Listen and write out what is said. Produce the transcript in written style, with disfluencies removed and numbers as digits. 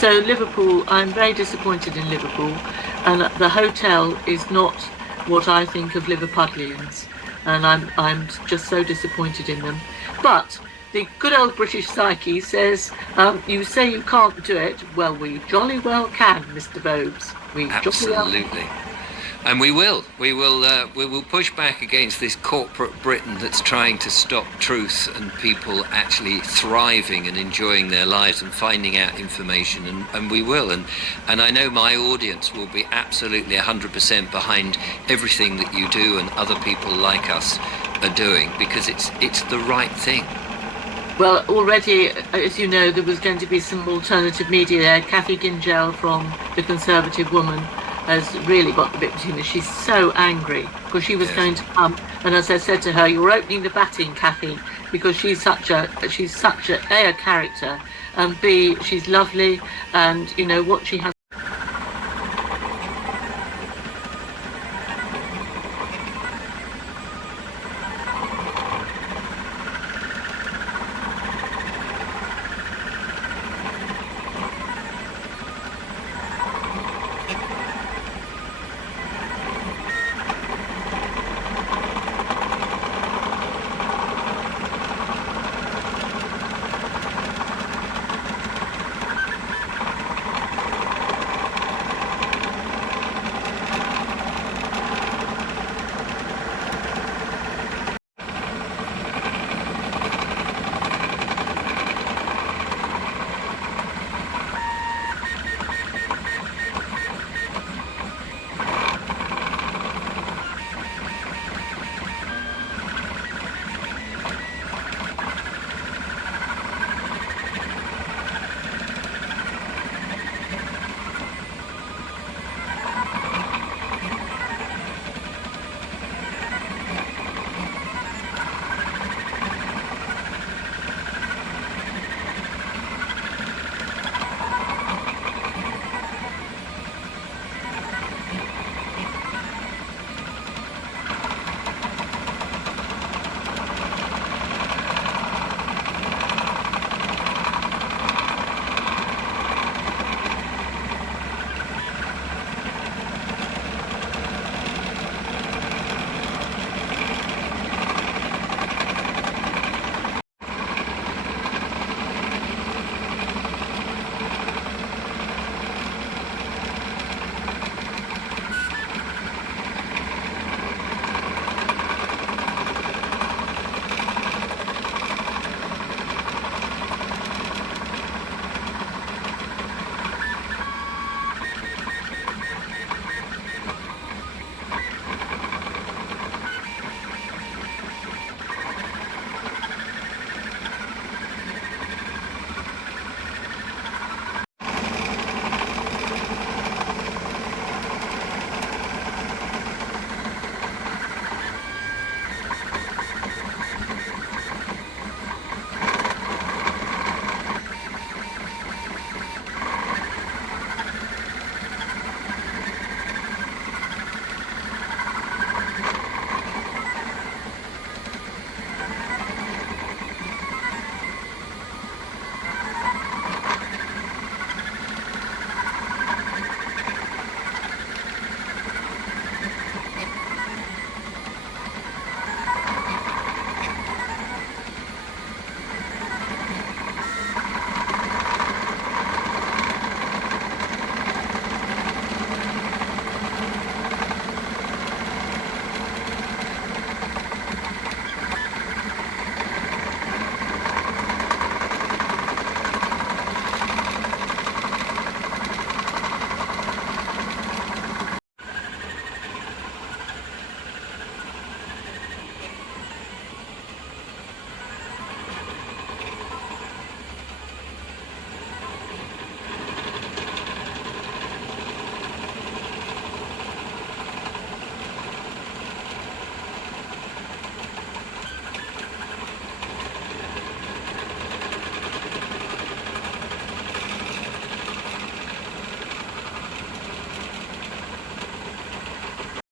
So Liverpool, I'm very disappointed in Liverpool, and the hotel is not what I think of Liverpudlians, and I'm just so disappointed in them. But the good old British psyche says, you say you can't do it. Well, we jolly well can, Mr. Vobes. We jolly well can. Absolutely. And we will push back against this corporate Britain that's trying to stop truth and people actually thriving and enjoying their lives and finding out information, and we will. And I know my audience will be absolutely 100% behind everything that you do and other people like us are doing, because it's the right thing. Well, already, as you know, there was going to be some alternative media there. Kathy Gingell from The Conservative Woman has really got the bit between us. She's so angry because she was going to come, and as I said to her, you're opening the batting, Kathy, because she's such a A, a character, and B, she's lovely, and you know what she has